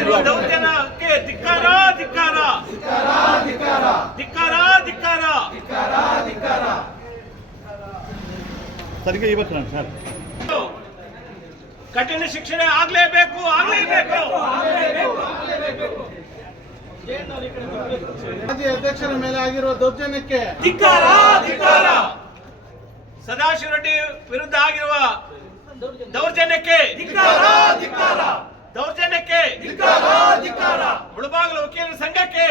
ಮಾಡಿರುವ ದೌರ್ಜನ್ಯಕ್ಕೆ ಧಿಕ್ಕಾರ ಧಿಕ್ಕಾರ. ಧಿಕ್ಕಾರ ಧಿಕ್ಕಾರ. ಸರಿಗೆ ಇವತ್ತು ಸರ್ ಕಠಿಣ ಶಿಕ್ಷಣ ಆಗ್ಲೇಬೇಕು ಆಗ್ಲೇಬೇಕು. ಮಾಜಿ ಅಧ್ಯಕ್ಷರ ಮೇಲೆ ಆಗಿರುವ ದೌರ್ಜನ್ಯಕ್ಕೆ ಧಿಕ್ಕಾರ ಧಿಕ್ಕಾರ. ಸದಾಶಿವ ರೆಡ್ಡಿ ವಿರುದ್ಧ ಆಗಿರುವ ದೌರ್ಜನ್ಯಕ್ಕೆ ಧಿಕ್ಕಾರ ಧಿಕ್ಕಾರ ದೌರ್ಜನ್ಯಕ್ಕೆ ಧಿಕ್ಕಾರ ಧಿಕ್ಕಾರ ಮುಳಬಾಗಿಲು ವಕೀಲರ ಸಂಘಕ್ಕೆ.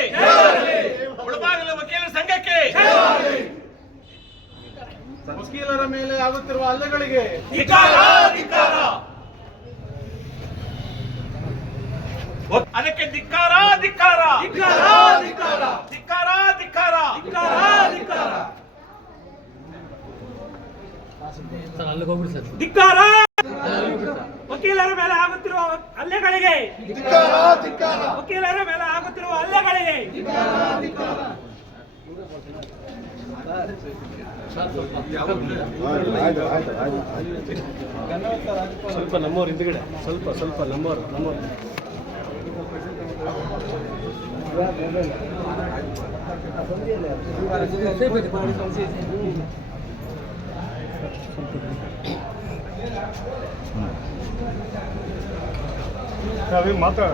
ಮುಳಬಾಗಿಲ ವಕೀಲರ ಸಂಘಕ್ಕೆ. ವಕೀಲರ ಮೇಲೆ ಆಗುತ್ತಿರುವ ಹಲ್ಲೆಗಳಿಗೆ. ಅದಕ್ಕೆ ಧಿಕ್ಕಾರ ಧಿಕ್ಕಾರ. ಧಿಕ್ಕಾರ ಧಿಕ್ಕಾರ. ಧಿಕ್ಕಾರ ಧಿಕ್ಕಾರ. ಧಿಕ್ಕಾರ ಧಿಕ್ಕಾರ. ಹಲ್ಲೆಗಳಿಗೆ. ವಕೀಲರ ಮೇಲೆ ಆಗುತ್ತಿರುವ ಹಲ್ಲೆಗಳಿಗೆ. ಸ್ವಲ್ಪ ನಮ್ಮವ್ರು ಹಿಂದ್ಗಡೆ. ಸ್ವಲ್ಪ ಸ್ವಲ್ಪ ನಮ್ಮವ್ರು ನಮ್ಮವ್ರು. ಅದೇ ಮಾತಾಡ